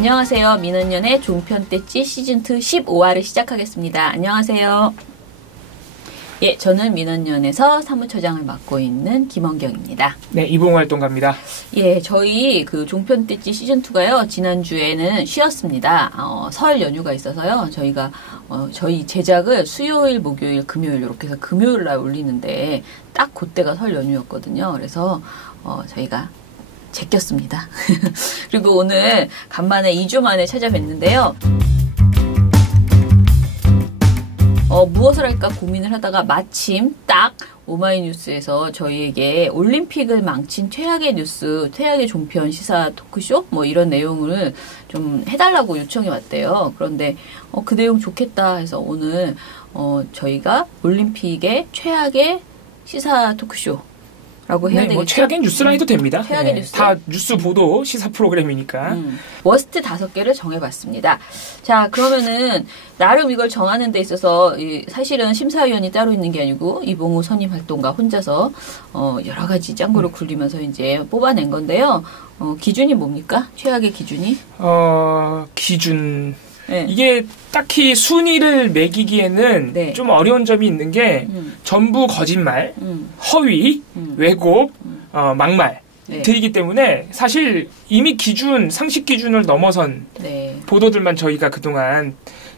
안녕하세요. 민원연의 종편떼찌 시즌2 15화를 시작하겠습니다. 안녕하세요. 예, 저는 민원연에서 사무처장을 맡고 있는 김원경입니다. 네, 이봉활동가입니다. 예, 저희 그 종편떼찌 시즌2가요, 지난주에는 쉬었습니다. 설 연휴가 있어서요, 저희가, 저희 제작을 수요일, 목요일, 금요일, 이렇게 해서 금요일 날 올리는데, 딱 그때가 설 연휴였거든요. 그래서, 저희가 제꼈습니다. 그리고 오늘 간만에 2주 만에 찾아뵀는데요. 무엇을 할까 고민을 하다가 마침 딱 오마이뉴스에서 저희에게 올림픽을 망친 최악의 뉴스, 최악의 종편 시사 토크쇼 뭐 이런 내용을 좀 해달라고 요청이 왔대요. 그런데 그 내용 좋겠다 해서 오늘 저희가 올림픽의 최악의 시사 토크쇼 라고 해야 되겠죠? 뭐 최악의 뉴스라 해도 됩니다. 최악의 뉴스. 다 뉴스 보도 시사 프로그램이니까. 워스트 5개를 정해봤습니다. 자, 그러면은 나름 이걸 정하는 데 있어서 사실은 심사위원이 따로 있는 게 아니고 이봉우 선임 활동가 혼자서 여러 가지 짱구를 굴리면서 이제 뽑아낸 건데요. 기준이 뭡니까? 최악의 기준이? 기준. 네. 이게 딱히 순위를 매기기에는 네. 좀 어려운 점이 있는 게 전부 거짓말, 허위, 왜곡, 막말 네. 들이기 때문에 사실 이미 상식 기준을 넘어선 네. 보도들만 저희가 그동안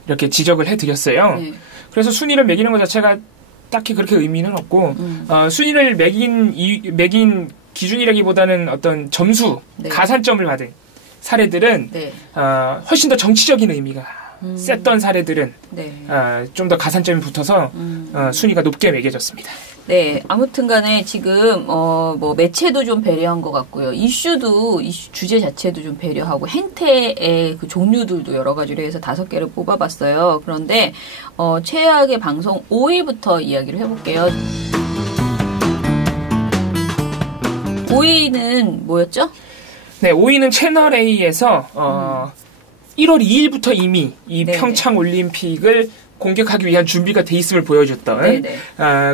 이렇게 지적을 해드렸어요. 네. 그래서 순위를 매기는 것 자체가 딱히 그렇게 의미는 없고 순위를 매긴 기준이라기보다는 어떤 점수, 네. 가산점을 받은 사례들은 네. 훨씬 더 정치적인 의미가 셌던 사례들은 네. 좀 더 가산점이 붙어서 순위가 높게 매겨졌습니다. 네, 아무튼 간에 지금, 뭐, 매체도 좀 배려한 것 같고요. 이슈 주제 자체도 좀 배려하고, 행태의 그 종류들도 여러 가지로 해서 5개를 뽑아봤어요. 그런데, 최악의 방송 5위부터 이야기를 해볼게요. 5위는 뭐였죠? 네, 5위는 채널A에서 1월 2일부터 이미 이 네네. 평창 올림픽을 공격하기 위한 준비가 돼 있음을 보여줬던. 네네.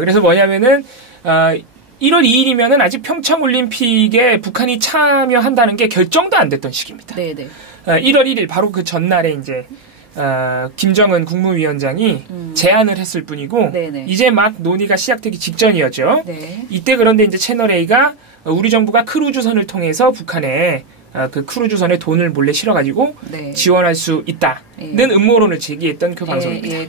그래서 뭐냐면은 1월 2일이면은 아직 평창 올림픽에 북한이 참여한다는 게 결정도 안 됐던 시기입니다. 네네. 1월 1일 바로 그 전날에 이제 김정은 국무위원장이 제안을 했을 뿐이고 네네. 이제 막 논의가 시작되기 직전이었죠. 네. 이때 그런데 이제 채널A가 우리 정부가 크루즈선을 통해서 북한에 그 크루즈선에 돈을 몰래 실어가지고 네. 지원할 수 있다는 음모론을 제기했던 그 방송입니다. 예,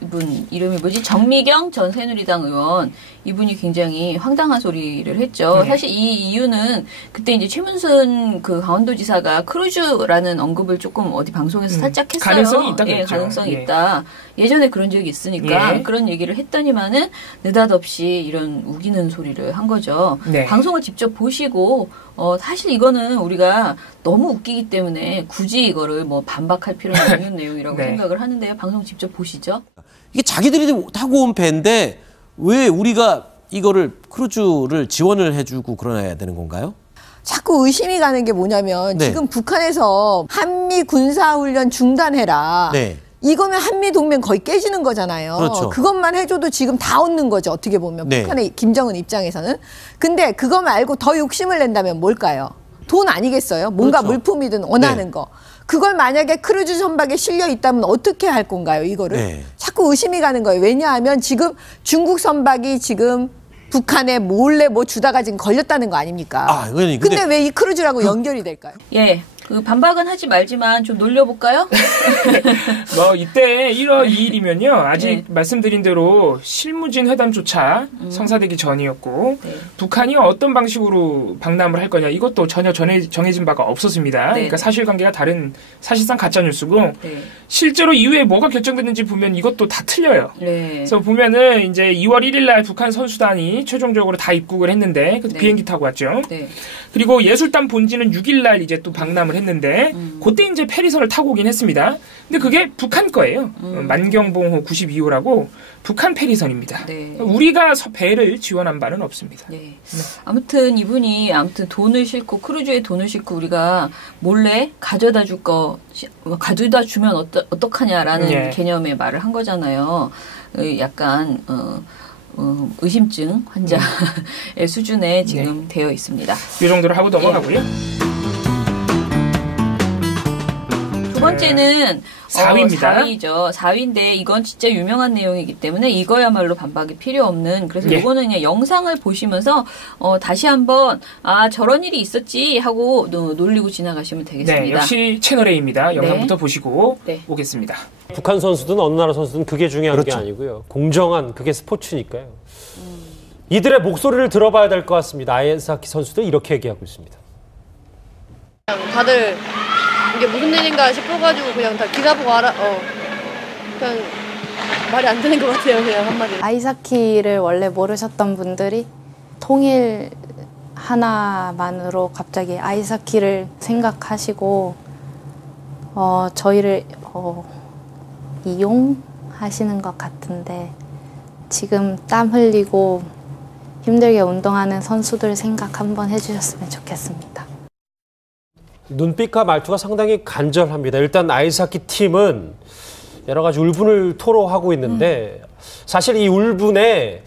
이분 이름이 뭐지? 정미경 전 새누리당 의원 이분이 굉장히 황당한 소리를 했죠. 네. 사실 이 이유는 그때 이제 최문순 그 강원도지사가 크루즈라는 언급을 조금 어디 방송에서 살짝 했어요. 가능성이 있다 그랬죠. 예, 가능성이 예. 있다. 예전에 그런 적이 있으니까 예. 그런 얘기를 했더니만은 느닷없이 이런 우기는 소리를 한 거죠. 네. 방송을 직접 보시고 사실 이거는 우리가 너무 웃기기 때문에 굳이 이거를 뭐 반박할 필요는 없는 내용이라고 네. 생각을 하는데요. 방송 직접 보시죠. 이게 자기들이 타고 온 배인데 왜 우리가 이거를 크루즈를 지원을 해주고 그러야 되는 건가요? 자꾸 의심이 가는 게 뭐냐면 네. 지금 북한에서 한미 군사훈련 중단해라. 네. 이거면 한미 동맹 거의 깨지는 거잖아요. 그렇죠. 그것만 해줘도 지금 다 얻는 거죠. 어떻게 보면 네. 북한의 김정은 입장에서는. 근데 그거 말고 더 욕심을 낸다면 뭘까요? 돈 아니겠어요? 뭔가 그렇죠. 물품이든 원하는 네. 거. 그걸 만약에 크루즈 선박에 실려 있다면 어떻게 할 건가요? 이거를. 네. 자꾸 의심이 가는 거예요. 왜냐하면 지금 중국 선박이 지금 북한에 몰래 뭐 주다가 지금 걸렸다는 거 아닙니까? 아, 근데 근데 왜 이 크루즈라고 연결이 될까요? 예. 그 반박은 하지 말지만 좀 놀려볼까요? 뭐 이때 1월 2일이면요. 아직 네. 말씀드린 대로 실무진 회담조차 성사되기 전이었고 네. 북한이 어떤 방식으로 방남을 할 거냐 이것도 전혀 정해진 바가 없었습니다. 네. 그러니까 사실관계가 다른 사실상 가짜뉴스고 네. 실제로 이후에 뭐가 결정됐는지 보면 이것도 다 틀려요. 네. 그래서 보면은 이제 2월 1일 날 북한 선수단이 최종적으로 다 입국을 했는데 그 네. 비행기 타고 왔죠. 네. 그리고 예술단 본지는 6일 날 이제 또 방남을 했는데 그때 이제 페리선을 타고 오긴 했습니다. 근데 그게 북한 거예요. 만경봉호 92호라고 북한 페리선입니다. 네. 우리가 배를 지원한 바는 없습니다. 네. 아무튼 이분이 돈을 싣고 크루즈에 돈을 싣고 우리가 몰래 가져다 주면 어떡하냐라는 예. 개념의 말을 한 거잖아요. 약간 의심증 환자의 수준에 지금 되어 있습니다. 이 정도로 하고 넘어가고요. 번째는 4위입니다. 4위죠. 4위인데 이건 진짜 유명한 내용이기 때문에 이거야말로 반박이 필요 없는. 그래서 예. 이거는 그냥 영상을 보시면서 다시 한번 저런 일이 있었지 하고 놀리고 지나가시면 되겠습니다. 네, 역시 채널 A입니다. 영상부터 네. 보시고 네. 오겠습니다. 북한 선수든 어느 나라 선수든 그게 중요한 그렇죠. 게 아니고요. 공정한 그게 스포츠니까요. 이들의 목소리를 들어봐야 될 것 같습니다. 아이스하키 선수도 이렇게 얘기하고 있습니다. 다들 이게 무슨 일인가 싶어가지고 그냥 다 기사 보고 그냥 말이 안 되는 것 같아요. 그냥 한마디로. 아이스하키를 원래 모르셨던 분들이 통일 하나만으로 갑자기 아이스하키를 생각하시고 저희를 이용하시는 것 같은데 지금 땀 흘리고 힘들게 운동하는 선수들 생각 한번 해주셨으면 좋겠습니다. 눈빛과 말투가 상당히 간절합니다. 일단 아이스하키 팀은 여러 가지 울분을 토로하고 있는데 사실 이 울분에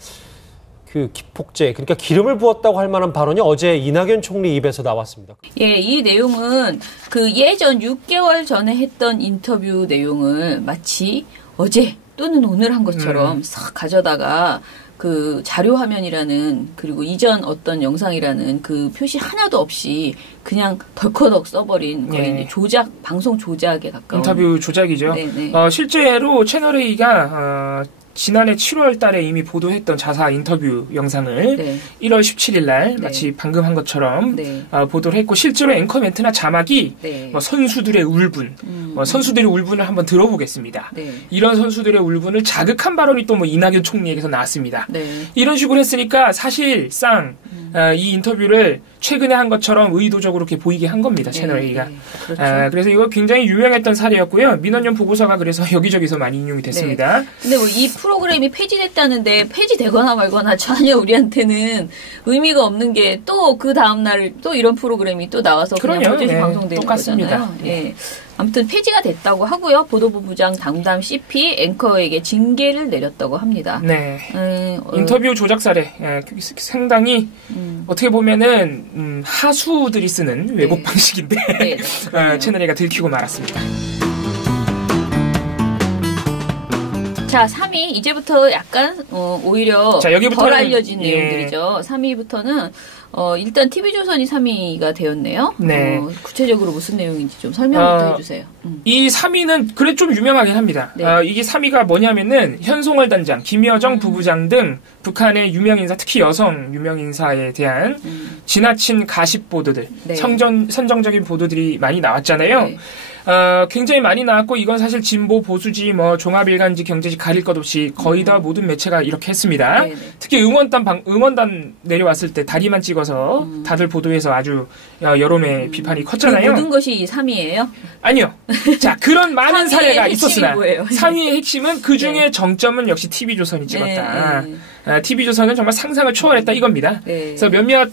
그 기폭제, 그러니까 기름을 부었다고 할 만한 발언이 어제 이낙연 총리 입에서 나왔습니다. 예, 이 내용은 그 예전 6개월 전에 했던 인터뷰 내용을 마치 어제 또는 오늘 한 것처럼 싹 가져다가 그 자료 화면이라는 그리고 이전 어떤 영상이라는 그 표시 하나도 없이 그냥 덜커덕 써버린 거의 네. 조작, 방송 조작에 가까운 인터뷰 조작이죠. 네네. 실제로 채널A가 지난해 7월 달에 이미 보도했던 자사 인터뷰 영상을 네. 1월 17일 날 네. 마치 방금 한 것처럼 네. 보도를 했고 실제로 앵커 멘트나 자막이 네. 선수들의 울분, 선수들의 울분을 한번 들어보겠습니다. 네. 이런 선수들의 울분을 자극한 발언이 또 이낙연 총리에게서 나왔습니다. 네. 이런 식으로 했으니까 사실상 이 인터뷰를 최근에 한 것처럼 의도적으로 이렇게 보이게 한 겁니다. 채널A가. 네. 그렇죠. 그래서 이거 굉장히 유명했던 사례였고요. 민원연 보고서가 그래서 여기저기서 많이 인용이 됐습니다. 네. 근데 이 프로그램이 폐지됐다는데 폐지되거나 말거나 전혀 우리한테는 의미가 없는 게 또 그 다음날 또 이런 프로그램이 또 나와서 그냥 그럼요. 버젓이 네. 방송되는 똑같습니다. 거잖아요. 예. 아무튼 폐지가 됐다고 하고요. 보도본부장 담당 CP 앵커에게 징계를 내렸다고 합니다. 네. 인터뷰 조작 사례 상당히 어떻게 보면은 하수들이 쓰는 왜곡 네. 방식인데 네. 채널A가 들키고 말았습니다. 자, 3위 이제부터 약간 오히려 자, 여기부터는- 덜 알려진 예. 내용들이죠. 3위부터는 일단 TV조선이 3위가 되었네요. 네. 구체적으로 무슨 내용인지 좀 설명부터 해주세요. 이 3위는 그래 좀 유명하긴 합니다. 네. 이게 3위가 뭐냐면은 현송월 단장, 김여정 부부장 등 북한의 유명인사, 특히 여성 유명인사에 대한 지나친 가십 보도들, 네. 선정적인 보도들이 많이 나왔잖아요. 네. 굉장히 많이 나왔고 이건 사실 진보 보수지 종합일간지 경제지 가릴 것 없이 거의 다 모든 매체가 이렇게 했습니다. 네네. 특히 응원단 내려왔을 때 다리만 찍어서 다들 보도해서 아주 여론의 비판이 그 컸잖아요. 모든 것이 3위예요? 아니요. 자, 그런 많은 3위의 사례가 핵심이 있었으나 뭐예요? 3위의 핵심은 그 중에 네. 정점은 역시 TV조선이 찍었다. 네. TV조선은 정말 상상을 초월했다 이겁니다. 네. 그래서 몇몇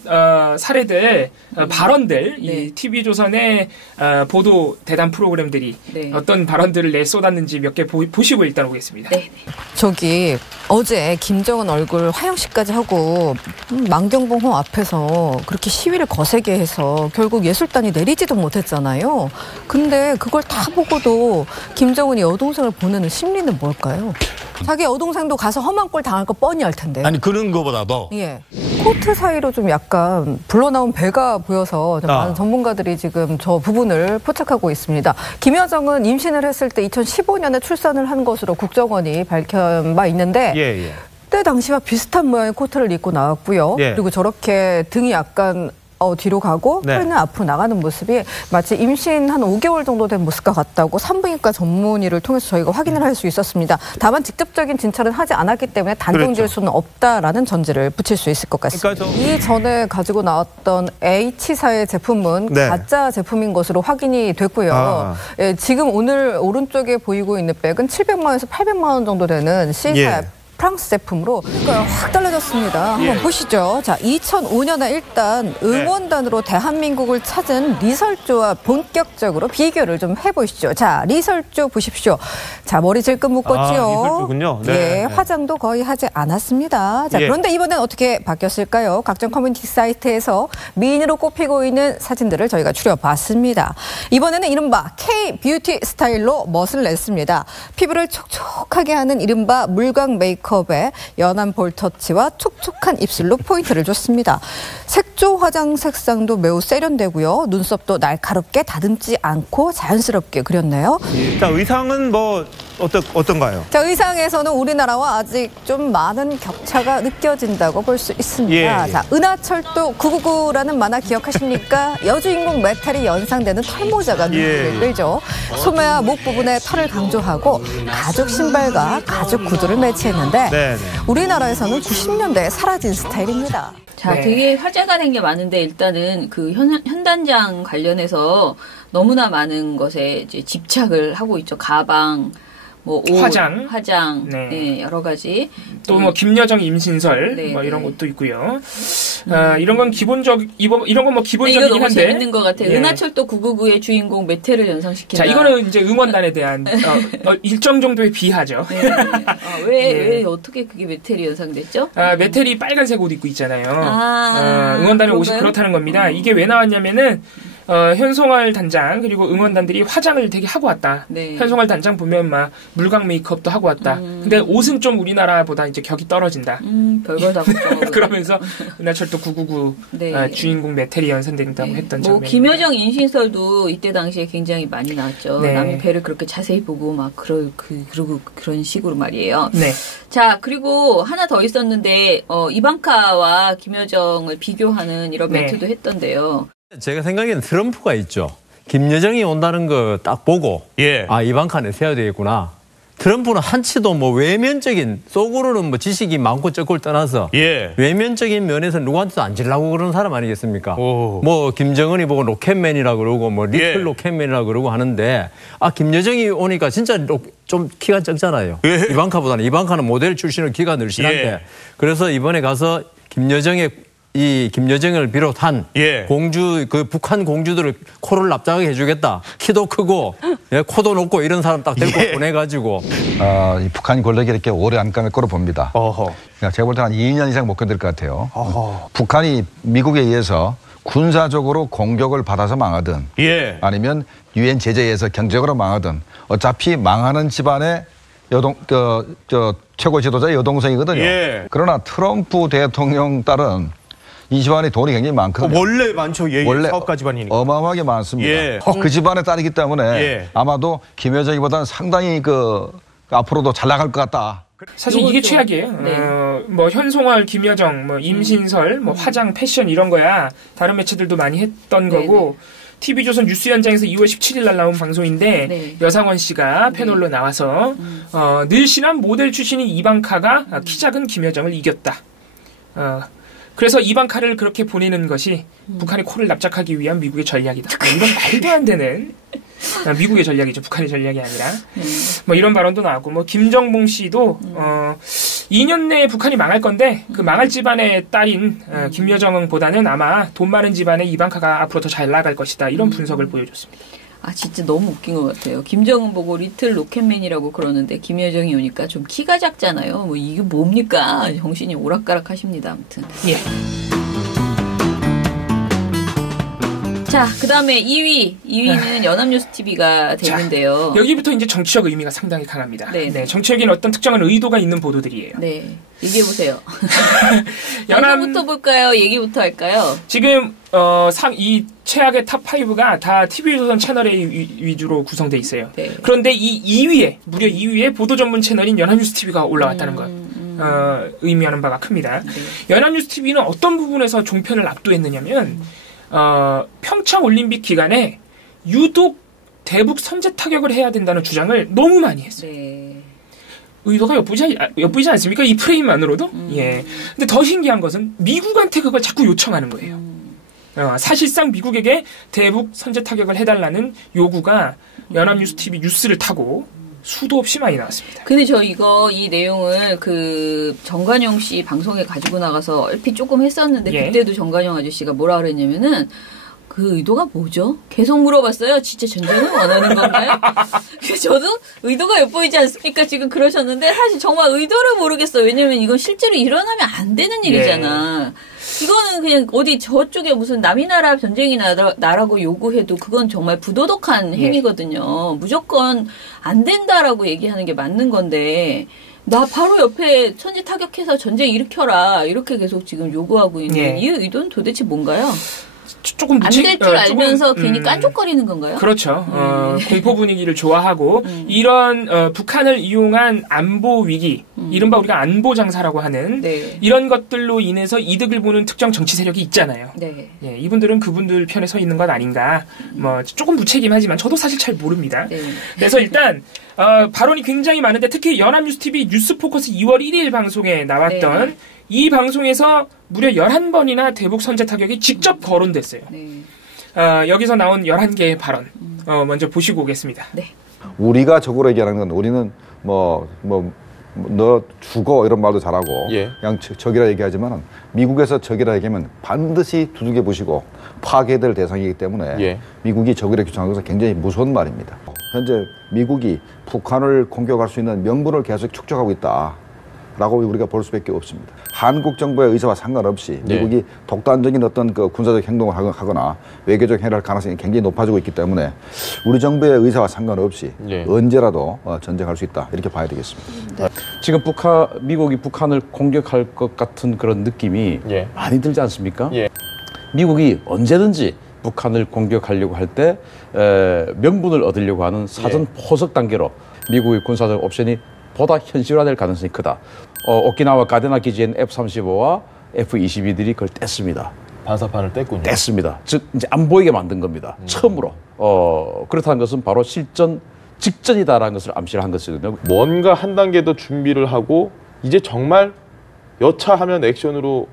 사례들, 발언들, 네. 이 TV조선의 보도 대담 프로그램들이 네. 어떤 발언들을 내쏟았는지 몇 개 보시고 일단 오겠습니다. 네. 저기 어제 김정은 얼굴 화형식까지 하고 만경봉호 앞에서 그렇게 시위를 거세게 해서 결국 예술단이 내리지도 못했잖아요. 근데 그걸 다 보고도 김정은이 여동생을 보내는 심리는 뭘까요? 자기 여동생도 가서 험한 꼴 당할 거 뻔히 알 텐데. 아니 그런 거보다도 예. 코트 사이로 좀 약간 불러나온 배가 보여서 좀 많은 전문가들이 지금 저 부분을 포착하고 있습니다. 김여정은 임신을 했을 때 2015년에 출산을 한 것으로 국정원이 밝힌 바 있는데 예. 그때 당시와 비슷한 모양의 코트를 입고 나왔고요. 예. 그리고 저렇게 등이 약간 뒤로 가고 네. 허리는 앞으로 나가는 모습이 마치 임신 한 5개월 정도 된 모습과 같다고 산부인과 전문의를 통해서 저희가 확인을 할 수 있었습니다. 다만 직접적인 진찰은 하지 않았기 때문에 단정 지을 수는 없다라는 전제를 붙일 수 있을 것 같습니다. 그러니까 이전에 가지고 나왔던 H사의 제품은 네. 가짜 제품인 것으로 확인이 됐고요. 예, 지금 오늘 오른쪽에 보이고 있는 백은 700만 원에서 800만 원 정도 되는 C사 예. 프랑스 제품으로 확 달라졌습니다. 한번 보시죠. 자, 2005년에 일단 응원단으로 대한민국을 찾은 리설조와 본격적으로 비교를 좀 해보시죠. 자, 리설조 보십시오. 자, 머리 질끈 묶었지요. 리설조군요. 네. 예, 화장도 거의 하지 않았습니다. 자, 그런데 이번엔 어떻게 바뀌었을까요? 각종 커뮤니티 사이트에서 미인으로 꼽히고 있는 사진들을 저희가 추려봤습니다. 이번에는 이른바 K-뷰티 스타일로 멋을 냈습니다. 피부를 촉촉하게 하는 이른바 물광 메이크업에 연한 볼터치와 촉촉한 입술로 포인트를 줬습니다. 색조 화장 색상도 매우 세련되고요. 눈썹도 날카롭게 다듬지 않고 자연스럽게 그렸네요. 자, 의상은 뭐 어떤가요? 자, 의상에서는 우리나라와 아직 좀 많은 격차가 느껴진다고 볼 수 있습니다. 자, 은하철도 999라는 만화 기억하십니까? 여주인공 메탈이 연상되는 털모자가 눈길을 끌죠. 소매와 목 부분에 털을 강조하고 가죽 신발과 가죽 구두를 매치했는데 우리나라에서는 90년대에 사라진 스타일입니다. 자, 되게 화제가 된 게 많은데 일단은 그 현단장 관련해서 너무나 많은 것에 이제 집착을 하고 있죠. 가방, 뭐 옷, 화장, 네, 여러 가지. 또 뭐 김여정, 임신설 뭐 이런 것도 있고요. 이런 건 이런 건 뭐 기본적이긴 이거 너무 한데. 재밌는 것 같아요. 은하철도 999의 주인공 메테를 연상시킨다. 자, 이거는 이제 응원단에 대한 일정 정도의 비하죠. 왜 어떻게 그게 메텔이 연상됐죠? 메텔이 빨간색 옷 입고 있잖아요. 응원단의 옷이 그렇다는 겁니다. 이게 왜 나왔냐면은 현송월 단장 그리고 응원단들이 화장을 되게 하고 왔다. 현송월 단장 보면 막 물광 메이크업도 하고 왔다. 근데 옷은 좀 우리나라보다 이제 격이 떨어진다. 별걸 다 그러면서 은하철도 999 주인공 메텔이 연상된다고 했던 뭐 김여정 임신설도 이때 당시에 굉장히 많이 나왔죠. 남의 배를 그렇게 자세히 보고 막 그러고 그런 식으로 말이에요. 자, 그리고 하나 더 있었는데 이방카와 김여정을 비교하는 이런 멘트도 했던데요. 제가 생각에는 트럼프가 있죠. 김여정이 온다는 거 딱 보고 아, 이방카는 세워야 되겠구나. 트럼프는 한치도 뭐 외면적인 속으로는 뭐 지식이 많고 적고를 떠나서 외면적인 면에서 누구한테도 안 질라고 그러는 사람 아니겠습니까? 뭐 김정은이 보고 로켓맨이라고 그러고 뭐 리틀 로켓맨이라고 그러고 하는데 아, 김여정이 오니까 진짜 좀 키가 적잖아요. 이방카보다는. 이방카는 모델 출신으로 키가 늘씬한데 그래서 이번에 가서 김여정을 비롯한 북한 공주들을 코를 납작하게 해주겠다. 키도 크고 코도 높고 이런 사람 딱 데리고 보내가지고 이 북한 권력이 이렇게 오래 안 감을 거로 봅니다. 그러니까 제가 볼 때 한 2년 이상 못 견딜 것 같아요. 북한이 미국에 의해서 군사적으로 공격을 받아서 망하든 아니면 유엔 제재에 의해서 경제적으로 망하든 어차피 망하는 집안의 최고 지도자 여동생이거든요. 그러나 트럼프 대통령 딸은 이 집안에 돈이 굉장히 많거든요. 원래 많죠. 원래 사업가 집안이니까. 어마어마하게 많습니다. 그 집안의 딸이기 때문에 아마도 김여정이보다는 상당히 앞으로도 잘 나갈 것 같다. 사실 이게 최악이에요. 뭐 현송월, 김여정, 뭐 임신설, 뭐 화장, 패션 이런 거야. 다른 매체들도 많이 했던 거고. TV조선 뉴스 현장에서 2월 17일 날 나온 방송인데 여상원 씨가 패널로 나와서 늘씬한 모델 출신인 이방카가 키 작은 김여정을 이겼다. 그래서 이방카를 그렇게 보내는 것이 북한의 코를 납작하기 위한 미국의 전략이다. 이런 말도 안 되는 미국의 전략이죠. 북한의 전략이 아니라. 뭐 이런 발언도 나왔고, 뭐 김정봉 씨도 2년 내에 북한이 망할 건데 그 망할 집안의 딸인 김여정보다는 아마 돈 많은 집안의 이방카가 앞으로 더 잘 나갈 것이다. 이런 분석을 보여줬습니다. 아, 진짜 너무 웃긴 것 같아요. 김정은 보고 리틀 로켓맨이라고 그러는데 김여정이 오니까 좀 키가 작잖아요. 뭐 이게 뭡니까? 정신이 오락가락 하십니다. 아무튼. 자, 그 다음에 2위는 연합뉴스TV가 되는데요. 여기부터 이제 정치적 의미가 상당히 강합니다. 정치적인 어떤 특정한 의도가 있는 보도들이에요. 얘기해보세요. 연합부터 볼까요? 얘기부터 할까요? 지금 이 최악의 탑5가 다 TV조선 채널에 위주로 구성돼 있어요. 그런데 무려 2위에 보도 전문 채널인 연합뉴스TV가 올라왔다는 것. 의미하는 바가 큽니다. 연합뉴스TV는 어떤 부분에서 종편을 압도했느냐면 평창 올림픽 기간에 유독 대북 선제 타격을 해야 된다는 주장을 너무 많이 했어요. 의도가 엿보이지 않습니까? 이 프레임만으로도? 근데 더 신기한 것은 미국한테 그걸 자꾸 요청하는 거예요. 사실상 미국에게 대북 선제 타격을 해달라는 요구가 연합뉴스TV 뉴스를 타고 수도 없이 많이 나왔습니다. 근데 저 이 내용을 그 정관용 씨 방송에 가지고 나가서 얼핏 조금 했었는데 그때도 정관용 아저씨가 뭐라 그랬냐면은 그 의도가 뭐죠? 계속 물어봤어요. 진짜 전쟁을 원하는 건가요? 저도 의도가 엿보이지 않습니까? 지금 그러셨는데 사실 정말 의도를 모르겠어요. 왜냐면 이건 실제로 일어나면 안 되는 일이잖아. 이거는 그냥 어디 저쪽에 무슨 남이 나라 전쟁이 나라고 요구해도 그건 정말 부도덕한 행위거든요. 무조건 안 된다라고 얘기하는 게 맞는 건데 나 바로 옆에 천지 타격해서 전쟁 일으켜라 이렇게 계속 지금 요구하고 있는 이 의도는 도대체 뭔가요? 조금 안 될 줄 알면서 괜히 깐족거리는 건가요? 그렇죠. 공포 분위기를 좋아하고 이런 북한을 이용한 안보 위기, 이른바 우리가 안보 장사라고 하는 이런 것들로 인해서 이득을 보는 특정 정치 세력이 있잖아요. 예, 이분들은 그분들 편에 서 있는 건 아닌가. 뭐 조금 무책임하지만 저도 사실 잘 모릅니다. 그래서 일단 발언이 굉장히 많은데 특히 연합뉴스TV 뉴스포커스 2월 1일 방송에 나왔던 이 방송에서 무려 11번이나 대북 선제 타격이 직접 거론됐어요. 여기서 나온 11개의 발언 먼저 보시고 오겠습니다. 우리가 적으로 얘기하는 건 우리는 너 죽어 이런 말도 잘하고 그냥 적이라 얘기하지만 미국에서 적이라 얘기하면 반드시 두들겨 보시고 파괴될 대상이기 때문에 미국이 적이라 규정하는 것은 굉장히 무서운 말입니다. 현재 미국이 북한을 공격할 수 있는 명분을 계속 축적하고 있다. 라고 우리가 볼 수밖에 없습니다. 한국 정부의 의사와 상관없이 미국이 독단적인 어떤 그 군사적 행동을 하거나 외교적 행위를 할 가능성이 굉장히 높아지고 있기 때문에 우리 정부의 의사와 상관없이 언제라도 전쟁할 수 있다 이렇게 봐야 되겠습니다. 지금 미국이 북한을 공격할 것 같은 그런 느낌이 많이 들지 않습니까? 미국이 언제든지 북한을 공격하려고 할 때 명분을 얻으려고 하는 사전 포석 단계로 미국의 군사적 옵션이 보다 현실화될 가능성이 크다. 오키나와 가데나 기지엔 F-35와 F-22들이 그걸 뗐습니다. 반사판을 뗐군요. 뗐습니다. 즉 이제 안 보이게 만든 겁니다. 처음으로. 그렇다는 것은 바로 실전 직전이다라는 것을 암시를 한 것이거든요. 뭔가 한 단계 더 준비를 하고 이제 정말 여차하면 액션으로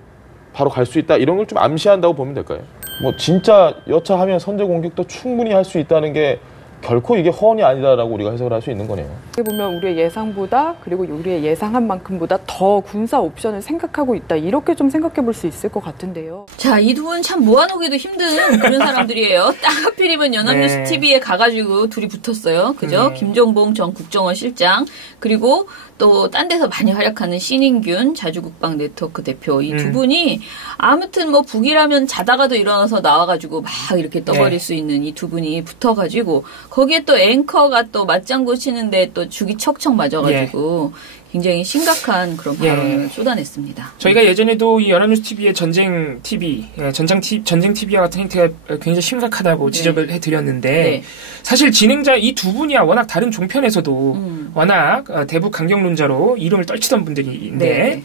바로 갈 수 있다 이런 걸 좀 암시한다고 보면 될까요? 뭐 진짜 여차하면 선제 공격도 충분히 할 수 있다는 게 결코 이게 허언이 아니다라고 우리가 해석을 할 수 있는 거네요. 어떻게 보면 우리의 예상보다 그리고 우리의 예상한 만큼보다 더 군사 옵션을 생각하고 있다. 이렇게 좀 생각해 볼 수 있을 것 같은데요. 자, 이 두 분 참 모아놓기도 힘든 그런 사람들이에요. 딱 하필이면 연합뉴스TV에 가가지고 둘이 붙었어요. 그죠? 김정봉 전 국정원 실장 그리고 또 딴 데서 많이 활약하는 신인균 자주국방 네트워크 대표 이 두 분이 아무튼 뭐 북이라면 자다가도 일어나서 나와가지고 막 이렇게 떠버릴 수 있는 이 두 분이 붙어가지고 거기에 또 앵커가 또 맞장구 치는데 또 죽이 척척 맞아가지고 굉장히 심각한 그런 발언을 쏟아냈습니다. 저희가 예전에도 이 연합뉴스TV의 전쟁 TV와 같은 행태가 굉장히 심각하다고 지적을 해드렸는데 사실 진행자 이 두 분이야 워낙 다른 종편에서도 워낙 대북 강경론자로 이름을 떨치던 분들인데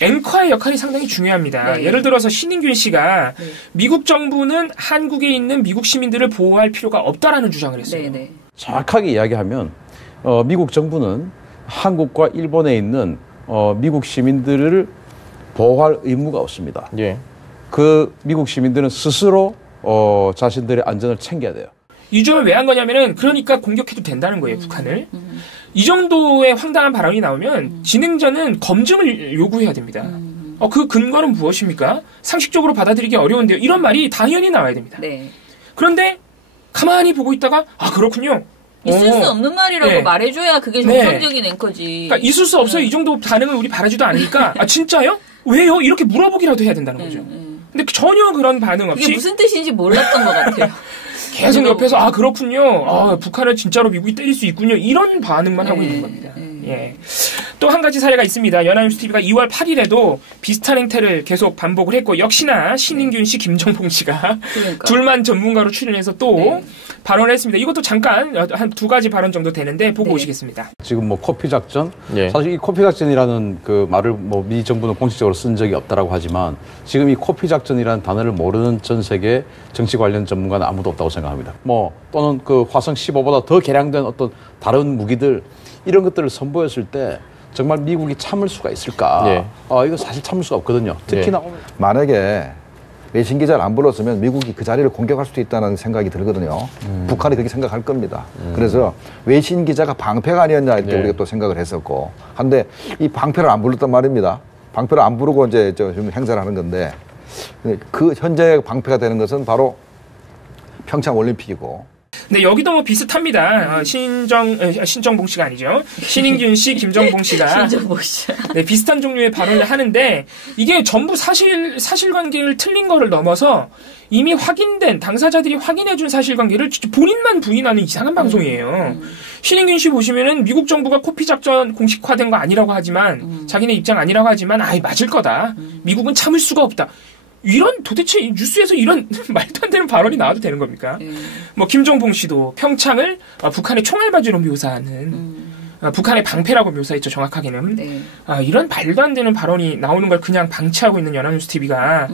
앵커의 역할이 상당히 중요합니다. 예를 들어서 신인균 씨가 미국 정부는 한국에 있는 미국 시민들을 보호할 필요가 없다라는 주장을 했어요. 정확하게 이야기하면 미국 정부는 한국과 일본에 있는 미국 시민들을 보호할 의무가 없습니다. 그 미국 시민들은 스스로 자신들의 안전을 챙겨야 돼요. 이 점을 왜 한 거냐면은 그러니까 공격해도 된다는 거예요, 북한을. 이 정도의 황당한 발언이 나오면 진행자는 검증을 요구해야 됩니다. 그 근거는 무엇입니까? 상식적으로 받아들이기 어려운데요. 이런 말이 당연히 나와야 됩니다. 그런데 가만히 보고 있다가 그렇군요. 있을 수 없는 말이라고 말해줘야 그게 정상적인 앵커지. 그러니까 있을 수 없어요. 이 정도 반응을 우리 바라지도 않으니까 진짜요? 왜요? 이렇게 물어보기라도 해야 된다는 거죠. 근데 전혀 그런 반응 없이 이게 무슨 뜻인지 몰랐던 것 같아요. 계속 옆에서 그렇군요. 북한을 진짜로 미국이 때릴 수 있군요. 이런 반응만 하고 있는 겁니다. 또 한 가지 사례가 있습니다. 연합뉴스TV가 2월 8일에도 비슷한 행태를 계속 반복을 했고 역시나 신인균 씨, 김정봉 씨가 둘만 전문가로 출연해서 또 발언을 했습니다. 이것도 잠깐 한 두 가지 발언 정도 되는데 보고 오시겠습니다. 지금 뭐 코피 작전? 사실 이 코피 작전이라는 그 말을 뭐 미 정부는 공식적으로 쓴 적이 없다라고 하지만 지금 이 코피 작전이라는 단어를 모르는 전 세계 정치 관련 전문가는 아무도 없다고 생각합니다. 또는 그 화성 15보다 더 개량된 어떤 다른 무기들 이런 것들을 선보였을 때 정말 미국이 참을 수가 있을까? 이거 사실 참을 수가 없거든요. 특히나 만약에 외신 기자를 안 불렀으면 미국이 그 자리를 공격할 수도 있다는 생각이 들거든요. 북한이 그렇게 생각할 겁니다. 그래서 외신 기자가 방패가 아니었냐 할 때 네. 우리가 또 생각을 했었고. 한데 이 방패를 안 불렀단 말입니다. 방패를 안 부르고 이제 좀 행사를 하는 건데 그 현재 방패가 되는 것은 바로 평창 올림픽이고. 근데 여기도 뭐 비슷합니다. 신정봉 씨가 아니죠. 신인균 씨, 김정봉 씨가 신정봉 씨. 네, 비슷한 종류의 발언을 하는데 이게 전부 사실관계를 틀린 거를 넘어서 이미 확인된 당사자들이 확인해준 사실관계를 본인만 부인하는 이상한 방송이에요. 신인균 씨 보시면은 미국 정부가 코피 작전 공식화된 거 아니라고 하지만 자기네 입장 아니라고 하지만 아이 맞을 거다. 미국은 참을 수가 없다. 이런 도대체 뉴스에서 이런 말도 안 되는 발언이 나와도 되는 겁니까? 뭐 김정봉 씨도 평창을 북한의 총알바지로 묘사하는 북한의 방패라고 묘사했죠. 정확하게는 이런 말도 안 되는 발언이 나오는 걸 그냥 방치하고 있는 연합뉴스 TV가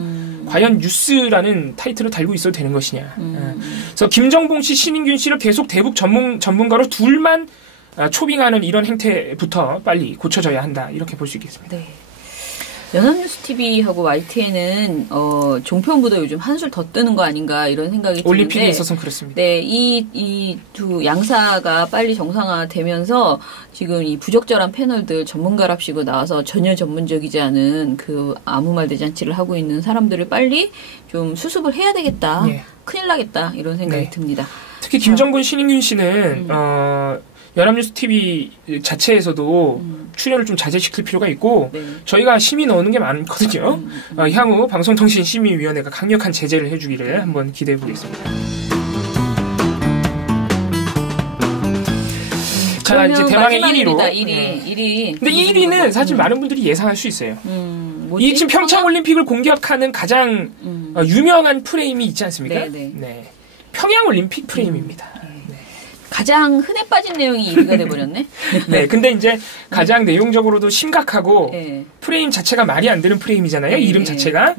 과연 뉴스라는 타이틀을 달고 있어도 되는 것이냐? 그래서 김정봉 씨, 신인균 씨를 계속 대북 전문가로 둘만 초빙하는 이런 행태부터 빨리 고쳐져야 한다. 이렇게 볼 수 있겠습니다. 네. 연합뉴스 TV하고 YTN은 종편보다 요즘 한술 더 뜨는 거 아닌가 이런 생각이 드는데 올림픽에 있어서는 그렇습니다. 네, 이 두 양사가 빨리 정상화되면서 지금 이 부적절한 패널들 전문가랍시고 나와서 전혀 전문적이지 않은 그 아무 말 대잔치를 하고 있는 사람들을 빨리 좀 수습을 해야 되겠다. 네. 큰일 나겠다 이런 생각이 네. 듭니다. 특히 김정분, 신인균 씨는 연합뉴스 TV 자체에서도 출연을 좀 자제시킬 필요가 있고 저희가 심의 넣는 게 많거든요. 향후 방송통신심의위원회가 강력한 제재를 해주기를 한번 기대해 보겠습니다. 자, 이제 대망의 1위로. 1위. 근데 1위는 사실 많은 분들이 예상할 수 있어요. 이 지금 평창 올림픽을 공격하는 가장 유명한 프레임이 있지 않습니까? 네. 평양 올림픽 프레임입니다. 가장 흔해 빠진 내용이 1위가 돼버렸네. 네, 근데 이제 가장 내용적으로도 심각하고 프레임 자체가 말이 안 되는 프레임이잖아요. 이름 자체가.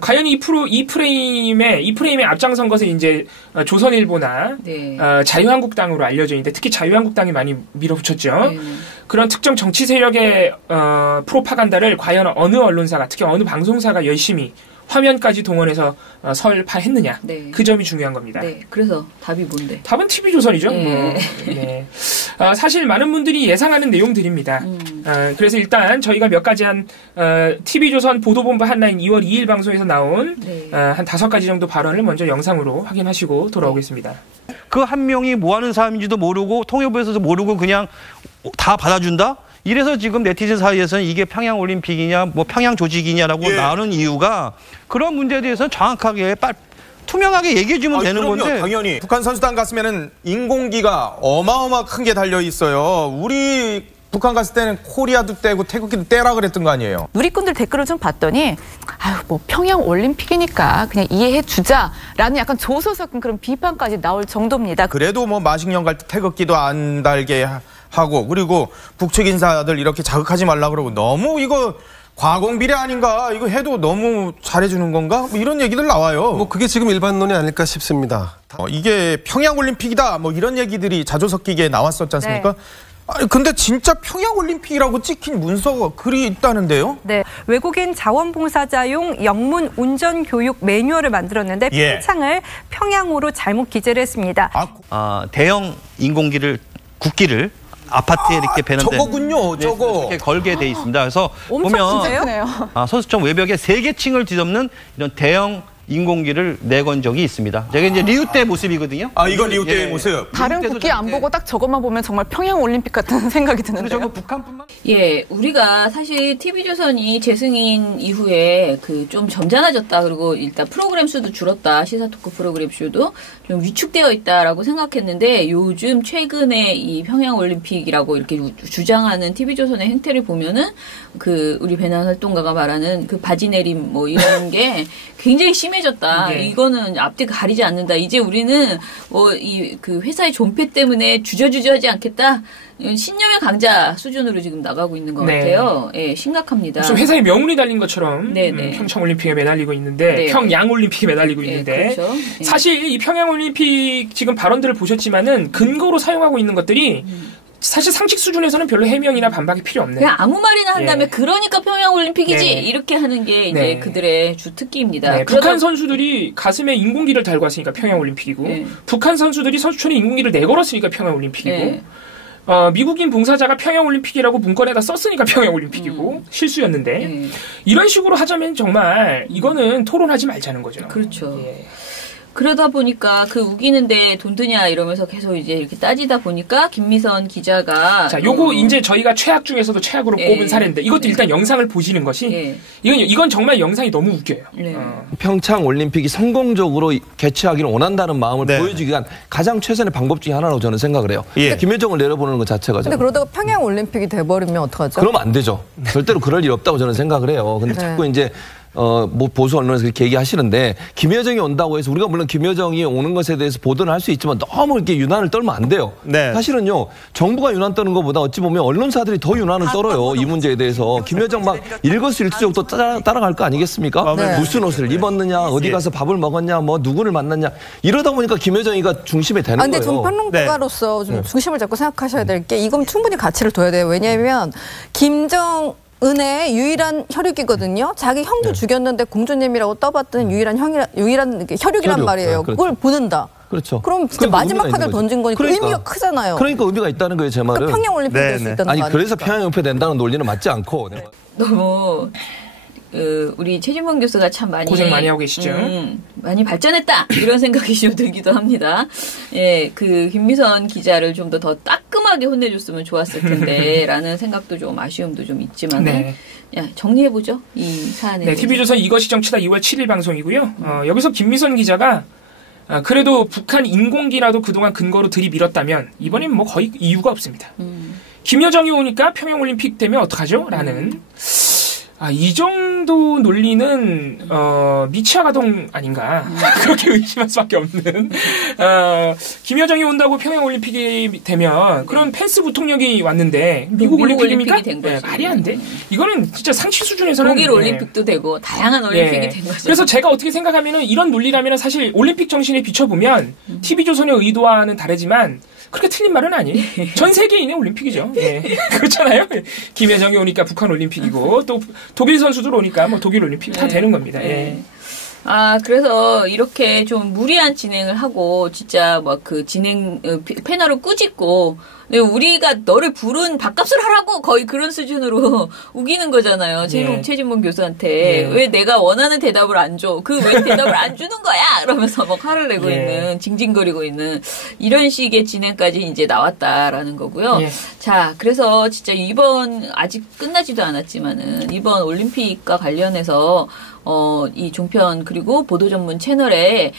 과연 이 프레임에 앞장선 것은 이제 조선일보나 자유한국당으로 알려져 있는데 특히 자유한국당이 많이 밀어붙였죠. 그런 특정 정치 세력의 프로파간다를 과연 어느 언론사가 특히 어느 방송사가 열심히 화면까지 동원해서 설파했느냐. 그 점이 중요한 겁니다. 네. 그래서 답이 뭔데? 답은 TV조선이죠. 네. 사실 많은 분들이 예상하는 내용들입니다. 그래서 일단 저희가 몇 가지 TV조선 보도본부 한라인 2월 2일 방송에서 나온 한 5가지 정도 발언을 먼저 영상으로 확인하시고 돌아오겠습니다. 그 한 명이 뭐 하는 사람인지도 모르고 통일부에서도 모르고 그냥 다 받아준다? 이래서 지금 네티즌 사이에서는 이게 평양 올림픽이냐 뭐 평양 조직이냐라고 나오는 이유가 그런 문제에 대해서 정확하게 투명하게 얘기해 주면 되는 그럼요, 건데. 당연히 북한 선수단 갔으면은 인공기가 어마어마 큰 게 달려 있어요. 우리 북한 갔을 때는 코리아도 떼고 태극기도 떼라 그랬던 거 아니에요? 누리꾼들 댓글을 좀 봤더니 아유 뭐 평양 올림픽이니까 그냥 이해해 주자라는 약간 조소 섞은 그런 비판까지 나올 정도입니다. 그래도 뭐 마식령 갈 때 태극기도 안 달게 하고 그리고 북측 인사들 이렇게 자극하지 말라 그러고 너무 이거 과공비례 아닌가? 이거 해도 너무 잘해주는 건가? 뭐 이런 얘기들 나와요. 뭐 그게 지금 일반론이 아닐까 싶습니다. 이게 평양 올림픽이다 뭐 이런 얘기들이 자주 섞이게 나왔었지 않습니까? 아니, 근데 진짜 평양 올림픽이라고 찍힌 문서가 글이 있다는데요? 네, 외국인 자원봉사자용 영문 운전 교육 매뉴얼을 만들었는데 평창을 평양으로 잘못 기재를 했습니다. 대형 인공기를 국기를 아파트에 이렇게 배는데 저거군요, 저거. 이렇게 걸게 돼 있습니다. 그래서 엄청 보면 선수촌 외벽에 3개층을 뒤덮는 이런 대형 인공기를 내건 적이 있습니다. 제가 이제 리우 때 모습이거든요. 이건 리우 때의 모습. 다른 국기 안 보고 딱 저것만 보면 정말 평양 올림픽 같은 생각이 드는데요. 북한뿐만. 예, 우리가 사실 TV조선이 재승인 이후에 그 좀 점잖아졌다. 그리고 일단 프로그램 수도 줄었다. 시사 토크 프로그램 수도 좀 위축되어 있다라고 생각했는데 요즘 최근에 이 평양 올림픽이라고 이렇게 주장하는 TV조선의 행태를 보면은 그 우리 배낭 활동가가 말하는 그 바지 내림 뭐 이런 게 굉장히 심해졌다. 이거는 앞뒤 가리지 않는다. 이제 우리는 뭐 이 그 회사의 존폐 때문에 주저주저하지 않겠다. 신념의 강자 수준으로 지금 나가고 있는 것 같아요. 예, 심각합니다. 무슨 회사의 명운이 달린 것처럼 평창 올림픽에 매달리고 있는데 평양 올림픽에 매달리고 있는데 그렇죠. 사실 이 평양 올림픽 지금 발언들을 보셨지만은 근거로 사용하고 있는 것들이 사실 상식 수준에서는 별로 해명이나 반박이 필요 없네요. 그냥 아무 말이나 한 다음에 예. 그러니까 평양올림픽이지 네. 이렇게 하는 게 이제 네. 그들의 주 특기입니다. 네, 북한 선수들이 가슴에 인공기를 달고 왔으니까 평양올림픽이고 네. 북한 선수들이 선수촌에 인공기를 내걸었으니까 평양올림픽이고 네. 미국인 봉사자가 평양올림픽이라고 문건에다 썼으니까 평양올림픽이고 실수였는데 이런 식으로 하자면 정말 이거는 토론하지 말자는 거죠. 그렇죠. 그러다 보니까 그 우기는데 돈 드냐 이러면서 계속 이제 이렇게 따지다 보니까 김미선 기자가 자, 요거 이제 저희가 최악 중에서도 최악으로 꼽은 사례인데 이것도 일단 영상을 보시는 것이 이건 정말 영상이 너무 웃겨요. 평창 올림픽이 성공적으로 개최하기를 원한다는 마음을 보여주기 위한 가장 최선의 방법 중에 하나라고 저는 생각을 해요. 김여정을 내려보는 것 자체가. 근데 그러다가 평양 올림픽이 돼버리면 어떡하죠? 그러면 안 되죠. 절대로 그럴 일 없다고 저는 생각을 해요. 근데 자꾸 이제 뭐 보수 언론에서 그렇게 얘기하시는데 김여정이 온다고 해서 우리가 물론 김여정이 오는 것에 대해서 보도는 할 수 있지만 너무 이렇게 유난을 떨면 안 돼요. 사실은요 정부가 유난 떠는 것보다 어찌 보면 언론사들이 더 유난을 떨어요. 이 문제에 대해서 김여정 막 일거수일투족도 따라갈 거 아니겠습니까? 무슨 옷을 입었느냐, 어디 가서 밥을 먹었냐, 뭐 누구를 만났냐 이러다 보니까 김여정이가 중심이 되는 근데 거예요. 좀 평론가로서 좀 중심을 잡고 생각하셔야 될 게 이건 충분히 가치를 둬야 돼요. 왜냐하면 은의 유일한 혈육이거든요. 자기 형도 죽였는데 공주님이라고 떠봤던 유일한 혈육이란 말이에요. 그렇죠. 그걸 보는다. 그렇죠. 그럼 진짜 마지막 칸을 던진 거니까 의미가 크잖아요. 그러니까 의미가 있다는 거예요, 제 말은. 그러니까 평양 올림픽 될 수 있다는 거 아니에요? 그래서 평양 연패 된다는 논리는 맞지 않고. 너무 우리 최진봉 교수가 참 많이 고생 많이 하고 계시죠. 많이 발전했다 이런 생각이 좀 들기도 합니다. 예, 그 김미선 기자를 좀 더 따끔하게 혼내줬으면 좋았을 텐데라는 생각도 좀 아쉬움도 좀 있지만은 정리해 보죠 이 사안에. 네, TV조선 이것이 정치다 2월 7일 방송이고요. 여기서 김미선 기자가 그래도 북한 인공기라도 그동안 근거로 들이밀었다면 이번엔 뭐 거의 이유가 없습니다. 김여정이 오니까 평양올림픽 되면 어떡하죠? 라는 이 정도 논리는 미취학 아동 아닌가 그렇게 의심할 수밖에 없는 김여정이 온다고 평양올림픽이 되면 그럼 펜스 부통령이 왔는데 미국 올림픽입니까? 된 거지. 말이 안 돼. 이거는 진짜 상식 수준에서는 독일 올림픽도 되고 다양한 올림픽이 된 거죠. 그래서 제가 어떻게 생각하면은 이런 논리라면 사실 올림픽 정신에 비춰보면 TV조선의 의도와는 다르지만 그렇게 틀린 말은 아니에요. 전 세계인의 올림픽이죠. 그렇잖아요. 김여정이 오니까 북한 올림픽이고 또 독일 선수들 오니까 뭐 독일 올림픽 다 되는 겁니다. 그래서 이렇게 좀 무리한 진행을 하고 진짜 막 그 패널을 꾸짖고 우리가 너를 부른 밥값을 하라고 거의 그런 수준으로 우기는 거잖아요. 최진봉 교수한테 왜 내가 원하는 대답을 안 줘? 그 왜 대답을 안 주는 거야? 그러면서 막 화를 내고 있는 징징거리고 있는 이런 식의 진행까지 이제 나왔다라는 거고요. 자, 그래서 진짜 이번 아직 끝나지도 않았지만은 이번 올림픽과 관련해서 이 종편 그리고 보도 전문 채널의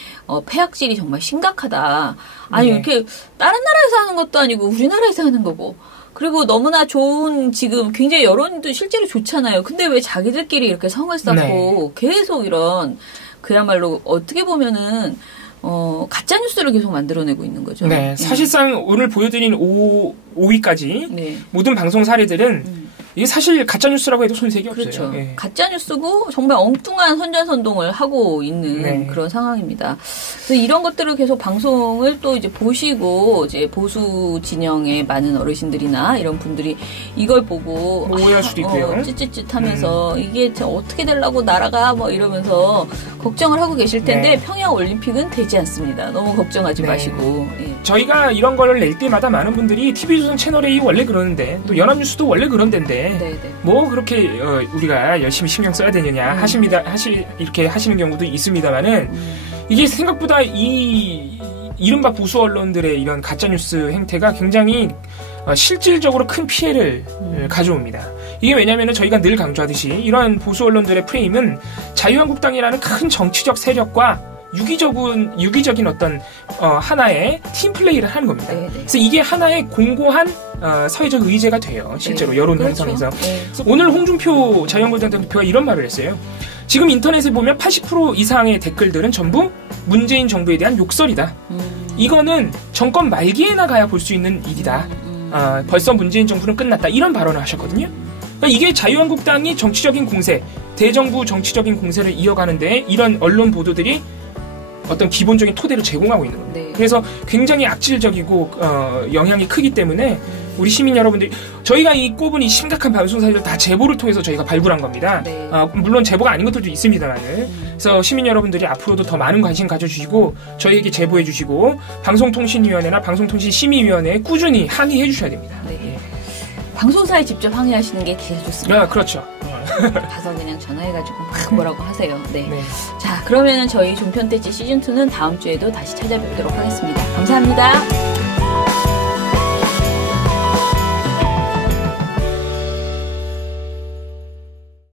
폐악질이 정말 심각하다. 아니 이렇게 다른 나라에서 하는 것도 아니고 우리나라에서 하는 거고. 그리고 너무나 좋은 지금 굉장히 여론도 실제로 좋잖아요. 근데 왜 자기들끼리 이렇게 성을 쌓고 계속 이런 그야말로 어떻게 보면은 가짜 뉴스를 계속 만들어내고 있는 거죠. 네, 사실상 오늘 보여드린 5위까지 모든 방송 사례들은 이게 사실 가짜 뉴스라고 해도 손색이 없어요. 그렇죠. 가짜 뉴스고 정말 엉뚱한 선전선동을 하고 있는 그런 상황입니다. 그래서 이런 것들을 계속 방송을 또 이제 보시고 이제 보수 진영의 많은 어르신들이나 이런 분들이 이걸 보고 오해할 수도 있고요. 찌릿찌릿하면서 이게 어떻게 되려고 나라가 뭐 이러면서 걱정을 하고 계실 텐데 평양 올림픽은 되지 않습니다. 너무 걱정하지 마시고. 저희가 이런 거를 낼 때마다 많은 분들이 TV조선 채널A 원래 그러는데 또 연합뉴스도 원래 그런 데인데 뭐 그렇게 우리가 열심히 신경 써야 되느냐 이렇게 하시는 경우도 있습니다만은 이게 생각보다 이 이른바 보수 언론들의 이런 가짜뉴스 행태가 굉장히 실질적으로 큰 피해를 가져옵니다. 이게 왜냐하면 저희가 늘 강조하듯이 이러한 보수 언론들의 프레임은 자유한국당이라는 큰 정치적 세력과 유기적인 어떤 하나의 팀플레이를 하는 겁니다. 그래서 이게 하나의 공고한 사회적 의제가 돼요. 실제로 여론 형성에서. 오늘 홍준표 자유한국당 대표가 이런 말을 했어요. 지금 인터넷에 보면 80% 이상의 댓글들은 전부 문재인 정부에 대한 욕설이다. 이거는 정권 말기에나 가야 볼 수 있는 일이다. 벌써 문재인 정부는 끝났다. 이런 발언을 하셨거든요. 그러니까 이게 자유한국당이 정치적인 공세, 대정부 정치적인 공세를 이어가는데 이런 언론 보도들이 어떤 기본적인 토대를 제공하고 있는 겁니다. 그래서 굉장히 악질적이고 영향이 크기 때문에 우리 시민 여러분들이 저희가 이 꼽은 이 심각한 방송 사실을 다 제보를 통해서 저희가 발굴한 겁니다. 물론 제보가 아닌 것들도 있습니다만 그래서 시민 여러분들이 앞으로도 더 많은 관심 가져주시고 저희에게 제보해 주시고 방송통신위원회나 방송통신심의위원회에 꾸준히 항의해 주셔야 됩니다. 방송사에 직접 항의하시는 게 제일 좋습니다. 그렇죠. 가서 그냥 전화해가지고 막 뭐라고 하세요. 자, 그러면은 저희 종편대지 시즌2는 다음 주에도 다시 찾아뵙도록 하겠습니다. 감사합니다.